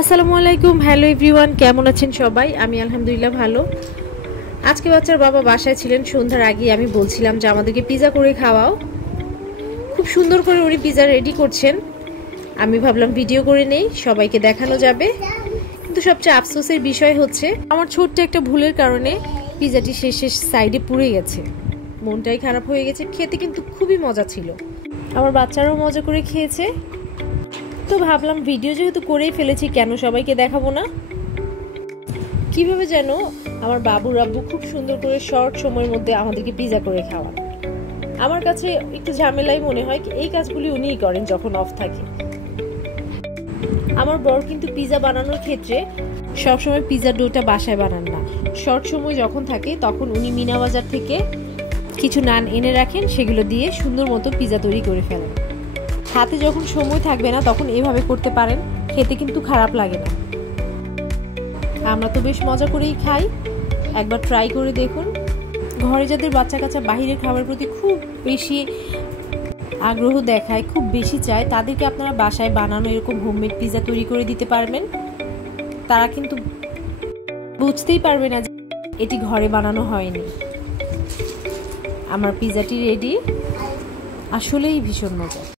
আসসালামু আলাইকুম। Hello everyone, কেমন আছেন সবাই? আমি আলহামদুলিল্লাহ ভালো। আজকে বাচ্চার বাবা বাসায় ছিলেন। সন্ধ্যার আগে আমি বলছিলাম যে আমাদেরকে পিজা করে খাওয়াও। খুব সুন্দর করে উনি পিজা রেডি করছেন। আমি ভাবলাম ভিডিও করে নেই, সবাইকে দেখানো যাবে। কিন্তু সবচেয়ে আফসোসের বিষয় হচ্ছে আমার ছোট্ট একটা ভুলের কারণে পিজাটি শেষ সাইডে পুড়ে গেছে। মনটাই খারাপ হয়ে গেছে। খেতে কিন্তু খুবই মজা ছিল, আমার বাচ্চারাও মজা করে খেয়েছে। তো ভাবলাম ভিডিও যেহেতু করেই ফেলেছি, কেন সবাইকে দেখাবো না। কিভাবে যেন আমার বাবু রাব্বু খুব সুন্দর করে শর্ট সময়ের মধ্যে আমাদেরকে পিজা করে খাওয়ান। আমার কাছে একটু ঝামেলাই মনে হয়, এই কাজগুলি উনিই করেন যখন অফ থাকে। আমার বর কিন্তু পিজা বানানোর ক্ষেত্রে সবসময় পিজার ডোটা বাসায় বানান না। শর্ট সময় যখন থাকে তখন উনি মিনা বাজার থেকে কিছু নান এনে রাখেন, সেগুলো দিয়ে সুন্দর মতো পিজা তৈরি করে ফেলেন। হাতে যখন সময় থাকবে না তখন এভাবে করতে পারেন, খেতে কিন্তু খারাপ লাগে না। আমরা তো বেশ মজা করেই খাই, একবার ট্রাই করে দেখুন। ঘরে যাদের বাচ্চা কাচ্চা বাহিরের খাবার প্রতি খুব বেশি আগ্রহ দেখায়, খুব বেশি চায়, তাদেরকে আপনারা বাসায় বানানো এরকম হোমমেড পিজা তৈরি করে দিতে পারবেন। তারা কিন্তু বুঝতেই পারবে না যে এটি ঘরে বানানো হয়নি। আমার পিজাটি রেডি, আসলেই ভীষণ মজা।